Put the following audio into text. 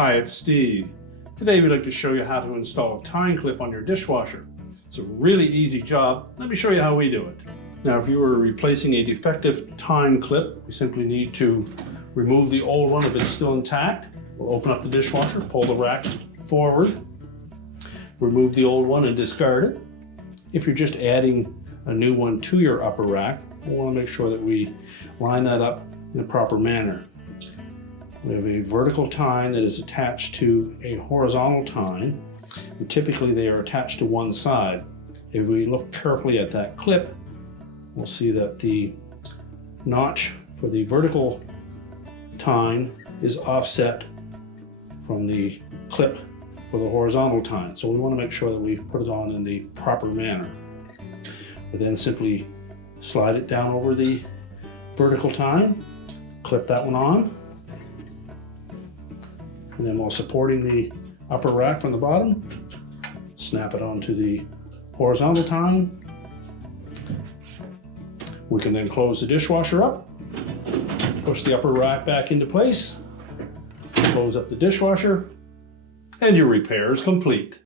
Hi, it's Steve. Today we'd like to show you how to install a tying clip on your dishwasher. It's a really easy job. Let me show you how we do it. Now, if you were replacing a defective tying clip, we simply need to remove the old one if it's still intact. We'll open up the dishwasher, pull the rack forward, remove the old one and discard it. If you're just adding a new one to your upper rack, we want to make sure that we line that up in a proper manner. We have a vertical tine that is attached to a horizontal tine, and typically they are attached to one side. If we look carefully at that clip, we'll see that the notch for the vertical tine is offset from the clip for the horizontal tine. So we want to make sure that we put it on in the proper manner. We then simply slide it down over the vertical tine, clip that one on, and then while supporting the upper rack from the bottom, snap it onto the horizontal tine. We can then close the dishwasher up, push the upper rack back into place, close up the dishwasher, and your repair is complete.